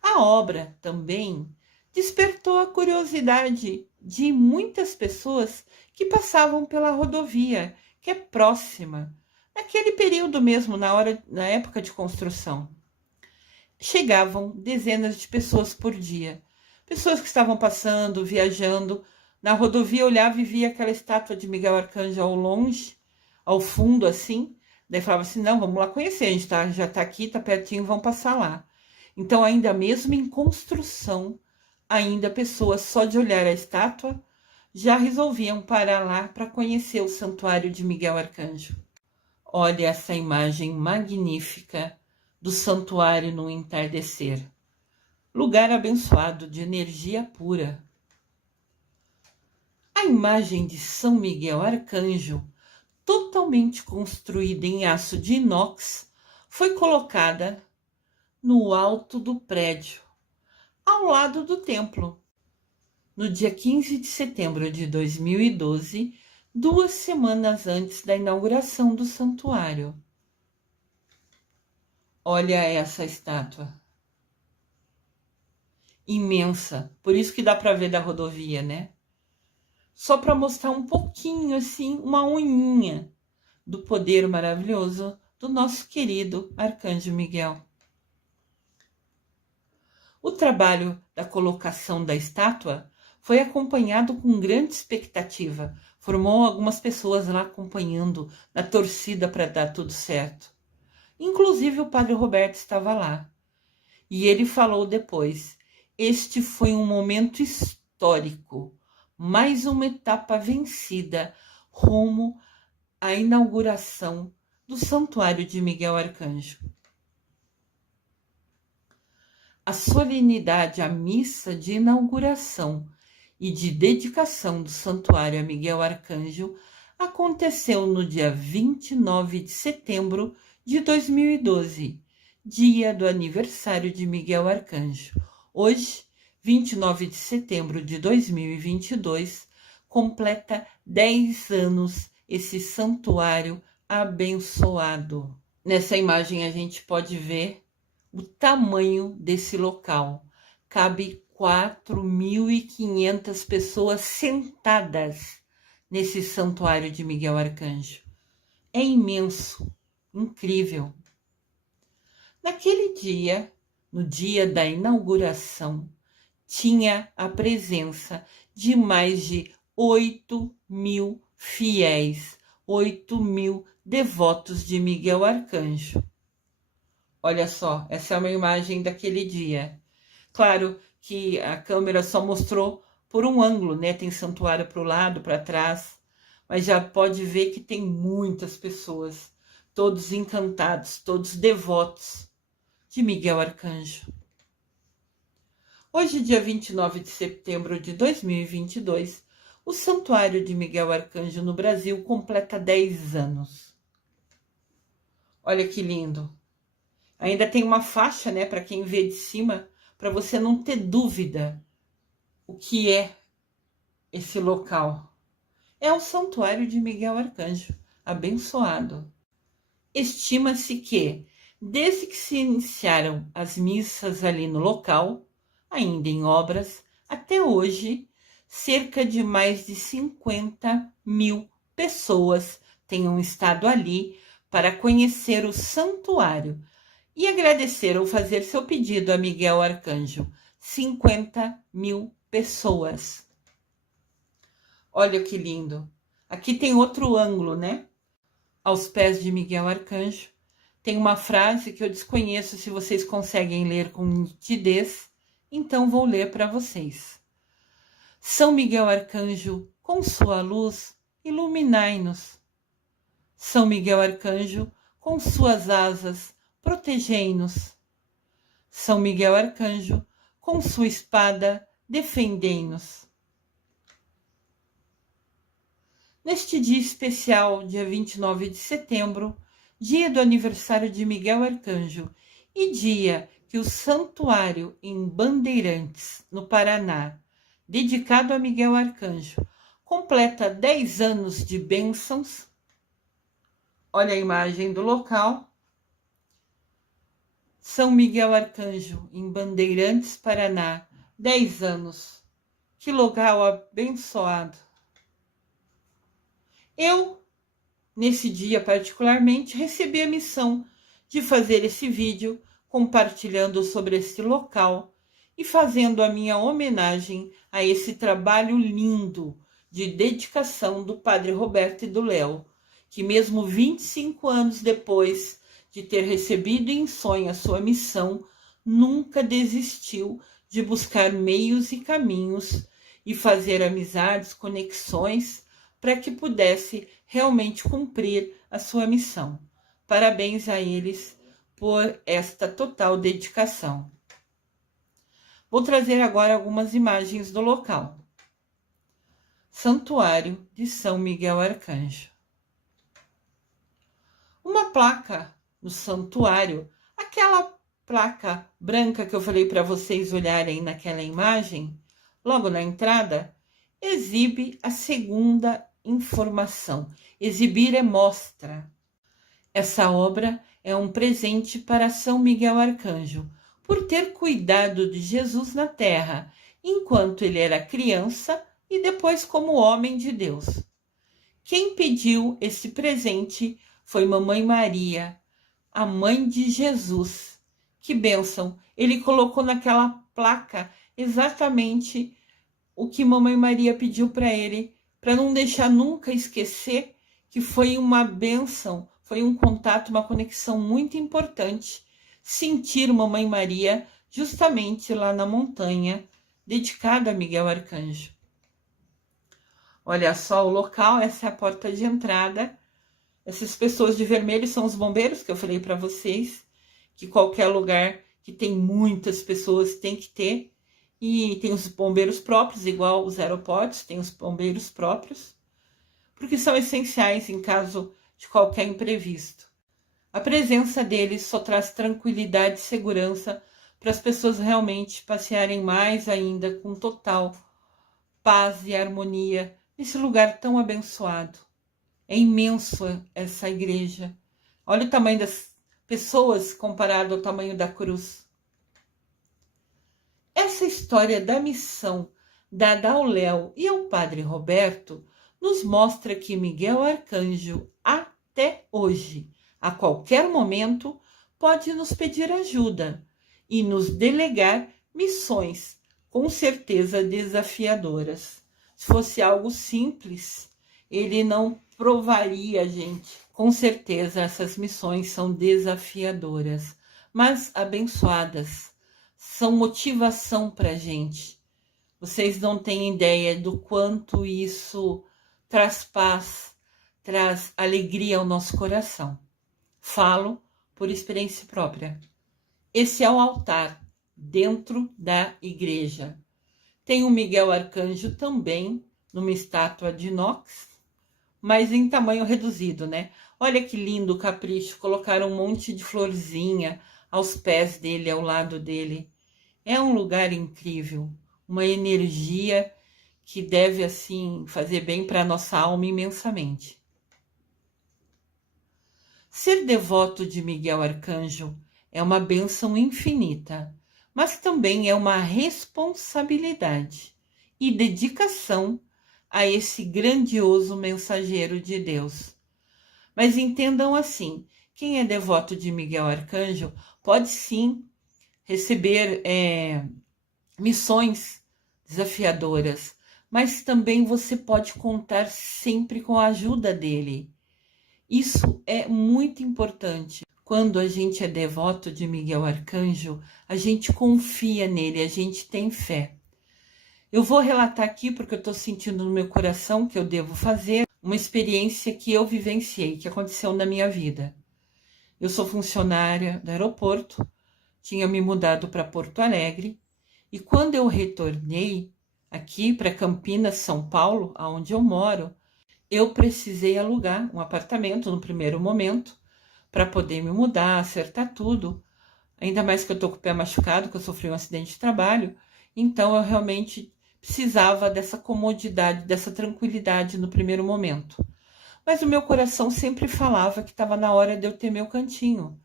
A obra também despertou a curiosidade de muitas pessoas que passavam pela rodovia, que é próxima, naquele período mesmo, na época de construção. Chegavam dezenas de pessoas por dia, pessoas que estavam passando, viajando, na rodovia olhava e via aquela estátua de Miguel Arcanjo ao longe, ao fundo assim, daí falava assim, não, vamos lá conhecer, a gente já está aqui, está pertinho, vamos passar lá. Então, ainda mesmo em construção, ainda pessoas só de olhar a estátua já resolviam parar lá para conhecer o santuário de Miguel Arcanjo. Olha essa imagem magnífica do santuário no entardecer. Lugar abençoado de energia pura. A imagem de São Miguel Arcanjo, totalmente construída em aço de inox, foi colocada no alto do prédio, ao lado do templo, no dia 15 de setembro de 2012, 2 semanas antes da inauguração do santuário. Olha essa estátua. Imensa, por isso que dá para ver da rodovia, né? só para mostrar um pouquinho, assim, uma unhinha do poder maravilhoso do nosso querido Arcanjo Miguel. O trabalho da colocação da estátua foi acompanhado com grande expectativa. Formou algumas pessoas lá acompanhando, na torcida para dar tudo certo. Inclusive o Padre Roberto estava lá. E ele falou depois: este foi um momento histórico, mais uma etapa vencida rumo à inauguração do Santuário de Miguel Arcanjo. A solenidade, a missa de inauguração e de dedicação do Santuário a Miguel Arcanjo aconteceu no dia 29 de setembro de 2012, dia do aniversário de Miguel Arcanjo. Hoje, 29 de setembro de 2022, completa 10 anos esse santuário abençoado. Nessa imagem a gente pode ver o tamanho desse local. Cabe 4.500 pessoas sentadas nesse santuário de Miguel Arcanjo. É imenso, incrível. Naquele dia, no dia da inauguração, tinha a presença de mais de 8.000 fiéis, 8.000 devotos de Miguel Arcanjo. Olha só, essa é uma imagem daquele dia. Claro que a câmera só mostrou por um ângulo, né? Tem santuário para o lado, para trás, mas já pode ver que tem muitas pessoas, todos encantados, todos devotos de Miguel Arcanjo. Hoje, dia 29 de setembro de 2022, o Santuário de Miguel Arcanjo no Brasil completa 10 anos. Olha que lindo! Ainda tem uma faixa, né, para quem vê de cima, para você não ter dúvida o que é esse local. É o Santuário de Miguel Arcanjo, abençoado. Estima-se que, desde que se iniciaram as missas ali no local, ainda em obras, até hoje, cerca de mais de 50.000 pessoas tenham estado ali para conhecer o santuário e agradecer ou fazer seu pedido a Miguel Arcanjo. 50.000 pessoas. Olha que lindo. Aqui tem outro ângulo, né? Aos pés de Miguel Arcanjo. Tem uma frase que eu desconheço se vocês conseguem ler com nitidez, então vou ler para vocês. São Miguel Arcanjo, com sua luz, iluminai-nos. São Miguel Arcanjo, com suas asas, protegei-nos. São Miguel Arcanjo, com sua espada, defendei-nos. Neste dia especial, dia 29 de setembro, dia do aniversário de Miguel Arcanjo e dia que o Santuário em Bandeirantes, no Paraná, dedicado a Miguel Arcanjo, completa 10 anos de bênçãos. Olha a imagem do local. São Miguel Arcanjo, em Bandeirantes, Paraná, 10 anos. Que local abençoado. Eu, nesse dia particularmente, recebi a missão de fazer esse vídeo compartilhando sobre esse local e fazendo a minha homenagem a esse trabalho lindo de dedicação do Padre Roberto e do Léo, que mesmo 25 anos depois de ter recebido em sonho a sua missão, nunca desistiu de buscar meios e caminhos e fazer amizades, conexões, para que pudesse realmente cumprir a sua missão. Parabéns a eles por esta total dedicação. Vou trazer agora algumas imagens do local. Santuário de São Miguel Arcanjo. Uma placa no santuário, aquela placa branca que eu falei para vocês olharem naquela imagem, logo na entrada, exibe a segunda informação. Exibir é mostra. Essa obra é um presente para São Miguel Arcanjo, por ter cuidado de Jesus na terra, enquanto ele era criança e depois como homem de Deus. Quem pediu esse presente foi Mamãe Maria, a mãe de Jesus. Que bênção! Ele colocou naquela placa exatamente o que Mamãe Maria pediu para ele, para não deixar nunca esquecer que foi uma bênção, foi um contato, uma conexão muito importante. Sentir Mamãe Maria justamente lá na montanha, dedicada a Miguel Arcanjo. Olha só o local, essa é a porta de entrada. Essas pessoas de vermelho são os bombeiros, que eu falei para vocês, que qualquer lugar que tem muitas pessoas tem que ter. E tem os bombeiros próprios, igual os aeroportos, tem os bombeiros próprios, porque são essenciais em caso de qualquer imprevisto. A presença deles só traz tranquilidade e segurança para as pessoas realmente passearem mais ainda com total paz e harmonia nesse lugar tão abençoado. É imenso essa igreja. Olha o tamanho das pessoas comparado ao tamanho da cruz. Essa história da missão dada ao Léo e ao Padre Roberto nos mostra que Miguel Arcanjo, até hoje, a qualquer momento, pode nos pedir ajuda e nos delegar missões, com certeza desafiadoras. Se fosse algo simples, ele não provaria a gente. Com certeza essas missões são desafiadoras, mas abençoadas. São motivação para a gente. Vocês não têm ideia do quanto isso traz paz, traz alegria ao nosso coração. Falo por experiência própria. Esse é o altar dentro da igreja. Tem o Miguel Arcanjo também, numa estátua de inox, mas em tamanho reduzido, né? Olha que lindo o capricho, colocaram um monte de florzinha aos pés dele, ao lado dele. É um lugar incrível, uma energia que deve, assim, fazer bem para a nossa alma imensamente. Ser devoto de Miguel Arcanjo é uma bênção infinita, mas também é uma responsabilidade e dedicação a esse grandioso mensageiro de Deus. Mas entendam assim, quem é devoto de Miguel Arcanjo pode sim receber missões desafiadoras, mas também você pode contar sempre com a ajuda dele. Isso é muito importante. Quando a gente é devoto de Miguel Arcanjo, a gente confia nele, a gente tem fé. Eu vou relatar aqui porque eu estou sentindo no meu coração que eu devo fazer uma experiência que eu vivenciei, que aconteceu na minha vida. Eu sou funcionária do aeroporto, tinha me mudado para Porto Alegre, e quando eu retornei aqui para Campinas, São Paulo, onde eu moro, eu precisei alugar um apartamento no primeiro momento para poder me mudar, acertar tudo. Ainda mais que eu estou com o pé machucado, que eu sofri um acidente de trabalho. Então eu realmente precisava dessa comodidade, dessa tranquilidade no primeiro momento. Mas o meu coração sempre falava que estava na hora de eu ter meu cantinho.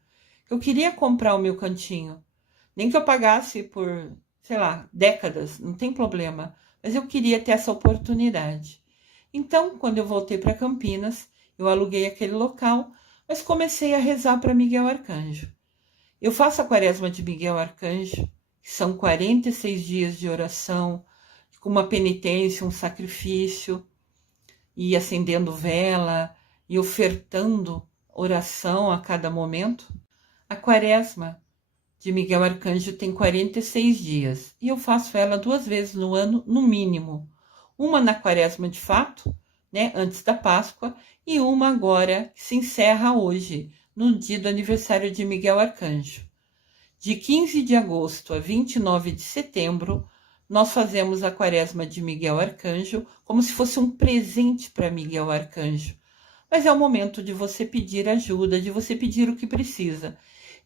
Eu queria comprar o meu cantinho. Nem que eu pagasse por, sei lá, décadas, não tem problema. Mas eu queria ter essa oportunidade. Então, quando eu voltei para Campinas, eu aluguei aquele local, mas comecei a rezar para Miguel Arcanjo. Eu faço a quaresma de Miguel Arcanjo, que são 46 dias de oração, com uma penitência, um sacrifício, e acendendo vela, e ofertando oração a cada momento. A quaresma de Miguel Arcanjo tem 46 dias, e eu faço ela 2 vezes no ano, no mínimo. Uma na quaresma de fato, né, antes da Páscoa, e uma agora que se encerra hoje, no dia do aniversário de Miguel Arcanjo. De 15 de agosto a 29 de setembro, nós fazemos a quaresma de Miguel Arcanjo como se fosse um presente para Miguel Arcanjo. Mas é o momento de você pedir ajuda, de você pedir o que precisa.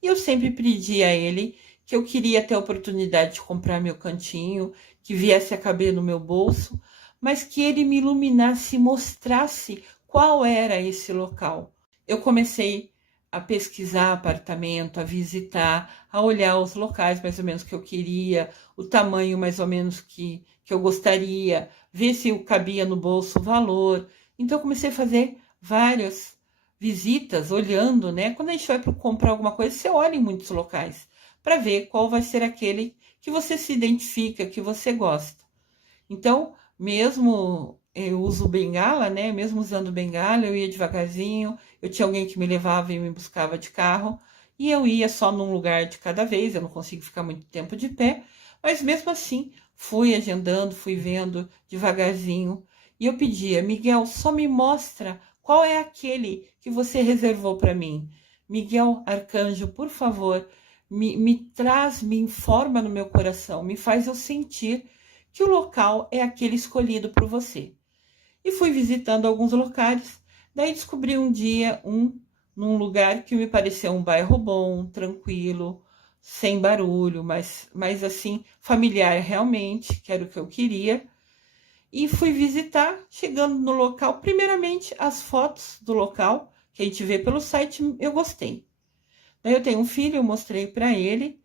E eu sempre pedi a ele que eu queria ter a oportunidade de comprar meu cantinho, que viesse a caber no meu bolso, mas que ele me iluminasse e mostrasse qual era esse local. Eu comecei a pesquisar apartamento, a visitar, a olhar os locais mais ou menos que eu queria, o tamanho mais ou menos que que eu gostaria, ver se eu cabia no bolso o valor. Então eu comecei a fazer várias visitas, olhando, né? Quando a gente vai para comprar alguma coisa, você olha em muitos locais para ver qual vai ser aquele que você se identifica, que você gosta. Então, mesmo eu uso bengala, né? Mesmo usando bengala, eu ia devagarzinho. Eu tinha alguém que me levava e me buscava de carro. E eu ia só num lugar de cada vez. Eu não consigo ficar muito tempo de pé. Mas mesmo assim, fui agendando, fui vendo devagarzinho. E eu pedia, Miguel, só me mostra qual é aquele que você reservou para mim. Miguel Arcanjo, por favor, me traz, me informa no meu coração, me faz eu sentir que o local é aquele escolhido por você. E fui visitando alguns locais, daí descobri um dia num lugar que me pareceu um bairro bom, tranquilo, sem barulho, mas assim, familiar realmente, que era o que eu queria. E fui visitar, chegando no local, primeiramente as fotos do local, que a gente vê pelo site, eu gostei. Daí eu tenho um filho, eu mostrei para ele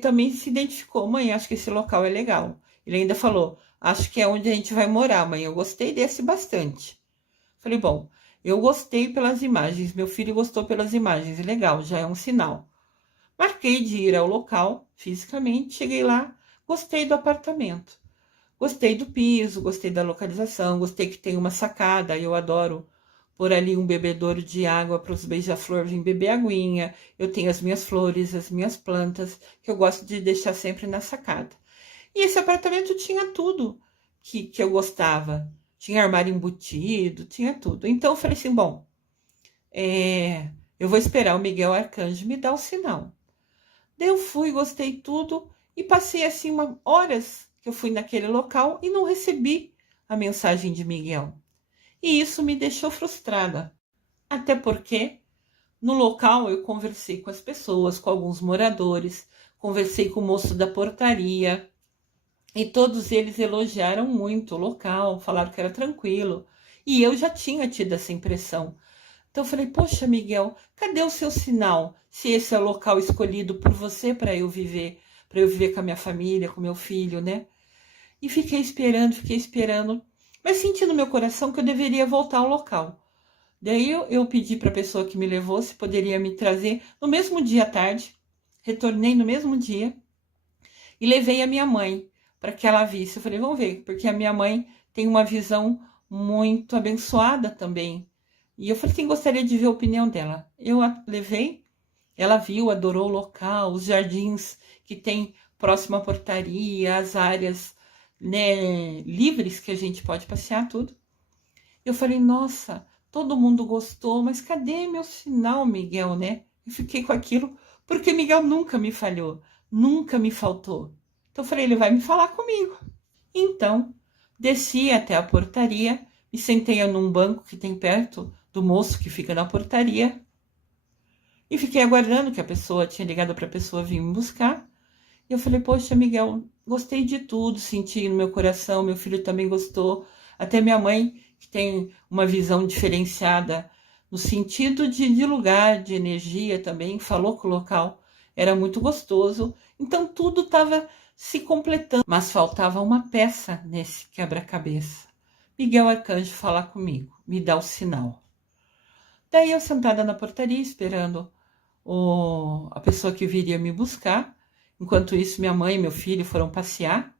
também se identificou, mãe, acho que esse local é legal. Ele ainda falou, acho que é onde a gente vai morar, mãe, eu gostei desse bastante. Falei, bom, eu gostei pelas imagens, meu filho gostou pelas imagens, legal, já é um sinal. Marquei de ir ao local, fisicamente, cheguei lá, gostei do apartamento. Gostei do piso, gostei da localização, gostei que tem uma sacada, eu adoro pôr ali um bebedouro de água para os beija-flor virem beber aguinha. Eu tenho as minhas flores, as minhas plantas, que eu gosto de deixar sempre na sacada. E esse apartamento tinha tudo que eu gostava. Tinha armário embutido, tinha tudo. Então eu falei assim, bom, eu vou esperar o Miguel Arcanjo me dar o sinal. Daí eu fui, gostei tudo e passei assim horas que eu fui naquele local e não recebi a mensagem de Miguel. E isso me deixou frustrada. Até porque no local eu conversei com as pessoas, com alguns moradores, conversei com o moço da portaria e todos eles elogiaram muito o local, falaram que era tranquilo. E eu já tinha tido essa impressão. Então eu falei, poxa, Miguel, cadê o seu sinal? Se esse é o local escolhido por você para eu viver com a minha família, com meu filho, né? E fiquei esperando, mas senti no meu coração que eu deveria voltar ao local. Daí eu pedi para a pessoa que me levou se poderia me trazer no mesmo dia à tarde. Retornei no mesmo dia e levei a minha mãe para que ela visse. Eu falei, vamos ver, porque a minha mãe tem uma visão muito abençoada também. E eu falei assim, gostaria de ver a opinião dela. Eu a levei, ela viu, adorou o local, os jardins que tem próximo à portaria, as áreas, né, livres que a gente pode passear, tudo. Eu falei, nossa, todo mundo gostou, mas cadê meu sinal, Miguel, né? Eu fiquei com aquilo, porque Miguel nunca me falhou, nunca me faltou. Então eu falei, ele vai me falar comigo. Então, desci até a portaria, me sentei num banco que tem perto do moço que fica na portaria e fiquei aguardando que a pessoa tinha ligado para a pessoa vir me buscar. E eu falei, poxa, Miguel, gostei de tudo, senti no meu coração, meu filho também gostou, até minha mãe, que tem uma visão diferenciada no sentido de lugar, de energia também, falou que o local era muito gostoso. Então tudo estava se completando, mas faltava uma peça nesse quebra-cabeça. Miguel Arcanjo falar comigo, me dá o sinal. Daí eu sentada na portaria esperando a pessoa que viria me buscar. Enquanto isso, minha mãe e meu filho foram passear.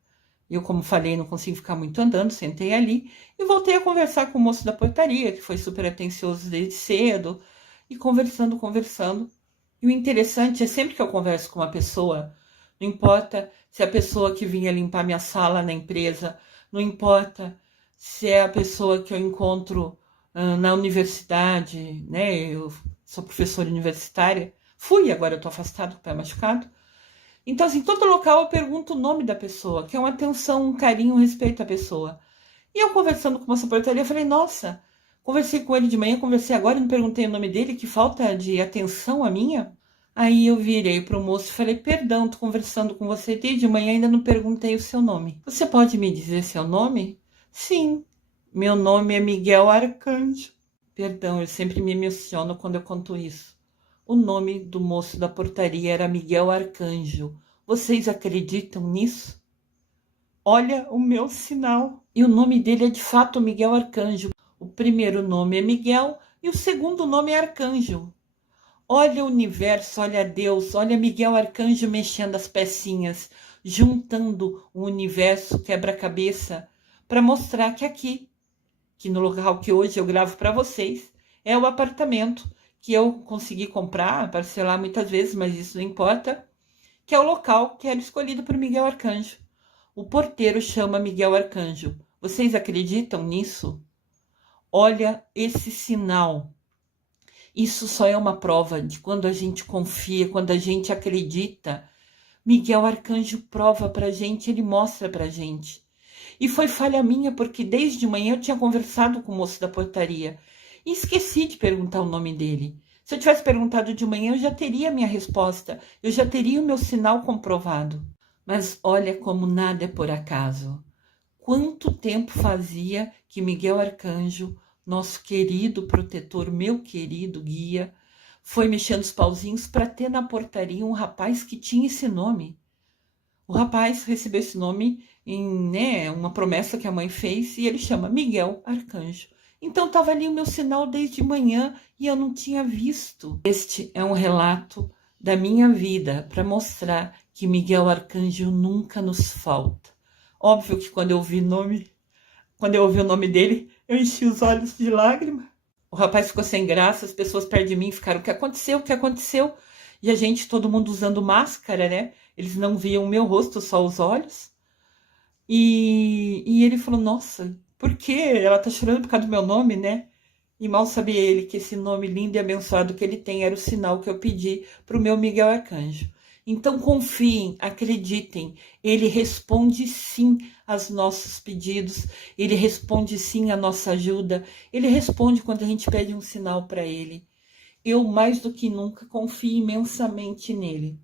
Eu, como falei, não consigo ficar muito andando, sentei ali e voltei a conversar com o moço da portaria, que foi super atencioso desde cedo, e conversando. E o interessante é sempre que eu converso com uma pessoa, não importa se é a pessoa que vinha limpar minha sala na empresa, não importa se é a pessoa que eu encontro na universidade, né? Eu sou professora universitária, agora eu tô afastada com o pé machucado. Então, assim, todo local eu pergunto o nome da pessoa, que é uma atenção, um carinho, um respeito à pessoa. E eu conversando com uma portaria, eu falei, nossa, conversei com ele de manhã, conversei agora e não perguntei o nome dele, que falta de atenção a minha. Aí eu virei para o moço e falei, perdão, tô conversando com você desde manhã e ainda não perguntei o seu nome. Você pode me dizer seu nome? Sim, meu nome é Miguel Arcanjo. Perdão, eu sempre me emociono quando eu conto isso. O nome do moço da portaria era Miguel Arcanjo. Vocês acreditam nisso? Olha o meu sinal. E o nome dele é de fato Miguel Arcanjo. O primeiro nome é Miguel e o segundo nome é Arcanjo. Olha o universo, olha Deus, olha Miguel Arcanjo mexendo as pecinhas, juntando o universo quebra-cabeça para mostrar que aqui, que no local que hoje eu gravo para vocês, é o apartamento que eu consegui comprar, parcelar muitas vezes, mas isso não importa, que é o local que era escolhido por Miguel Arcanjo. O porteiro chama Miguel Arcanjo. Vocês acreditam nisso? Olha esse sinal. Isso só é uma prova de quando a gente confia, quando a gente acredita. Miguel Arcanjo prova pra gente, ele mostra pra gente. E foi falha minha, porque desde manhã eu tinha conversado com o moço da portaria e esqueci de perguntar o nome dele. Se eu tivesse perguntado de manhã, eu já teria a minha resposta, eu já teria o meu sinal comprovado. Mas olha como nada é por acaso. Quanto tempo fazia que Miguel Arcanjo, nosso querido protetor, meu querido guia, foi mexendo os pauzinhos para ter na portaria um rapaz que tinha esse nome. O rapaz recebeu esse nome em uma promessa que a mãe fez e ele chama Miguel Arcanjo. Então estava ali o meu sinal desde manhã e eu não tinha visto. Este é um relato da minha vida para mostrar que Miguel Arcanjo nunca nos falta. Óbvio que quando eu ouvi o nome dele, eu enchi os olhos de lágrima. O rapaz ficou sem graça, as pessoas perto de mim ficaram, o que aconteceu? O que aconteceu? E a gente, todo mundo usando máscara, né? Eles não viam o meu rosto, só os olhos. E ele falou, nossa, por quê? Ela tá chorando por causa do meu nome, né? E mal sabia ele que esse nome lindo e abençoado que ele tem era o sinal que eu pedi para o meu Miguel Arcanjo. Então confiem, acreditem, ele responde sim aos nossos pedidos, ele responde sim à nossa ajuda, ele responde quando a gente pede um sinal para ele. Eu, mais do que nunca, confio imensamente nele.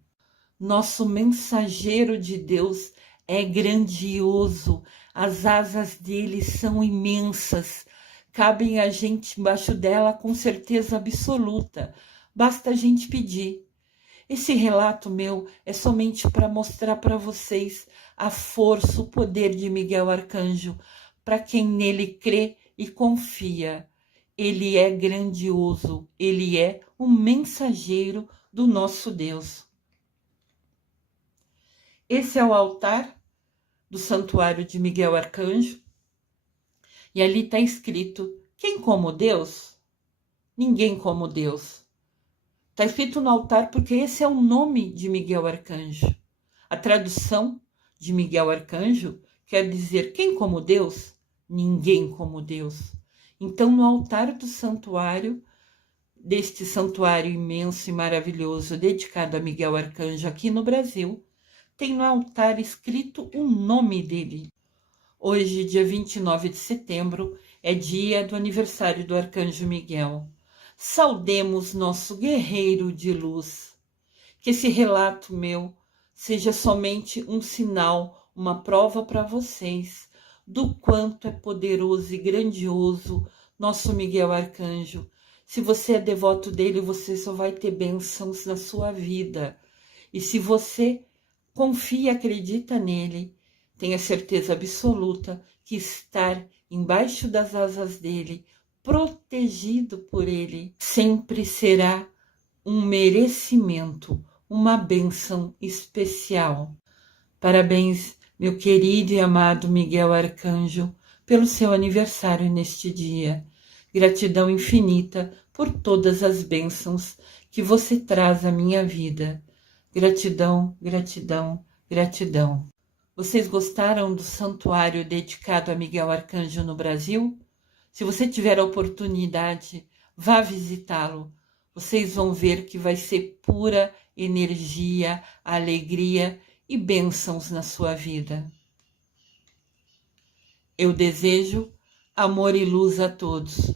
Nosso mensageiro de Deus é grandioso, as asas dele são imensas, cabem a gente embaixo dela com certeza absoluta, basta a gente pedir. Esse relato meu é somente para mostrar para vocês a força, o poder de Miguel Arcanjo, para quem nele crê e confia. Ele é grandioso, ele é um mensageiro do nosso Deus. Esse é o altar do santuário de Miguel Arcanjo. E ali está escrito, quem como Deus? Ninguém como Deus. Está escrito no altar porque esse é o nome de Miguel Arcanjo. A tradução de Miguel Arcanjo quer dizer quem como Deus? Ninguém como Deus. Então, no altar do santuário, deste santuário imenso e maravilhoso dedicado a Miguel Arcanjo aqui no Brasil, tem no altar escrito o nome dele. Hoje, dia 29 de setembro, é dia do aniversário do Arcanjo Miguel. Saudemos nosso guerreiro de luz. Que esse relato meu seja somente um sinal, uma prova para vocês do quanto é poderoso e grandioso nosso Miguel Arcanjo. Se você é devoto dele, você só vai ter bênçãos na sua vida. E se você confia e acredita nele, tenha certeza absoluta que estar embaixo das asas dele, protegido por ele, sempre será um merecimento, uma bênção especial. Parabéns, meu querido e amado Miguel Arcanjo, pelo seu aniversário neste dia. Gratidão infinita por todas as bênçãos que você traz à minha vida. Gratidão, gratidão, gratidão. Vocês gostaram do santuário dedicado a Miguel Arcanjo no Brasil? Se você tiver a oportunidade, vá visitá-lo. Vocês vão ver que vai ser pura energia, alegria e bênçãos na sua vida. Eu desejo amor e luz a todos.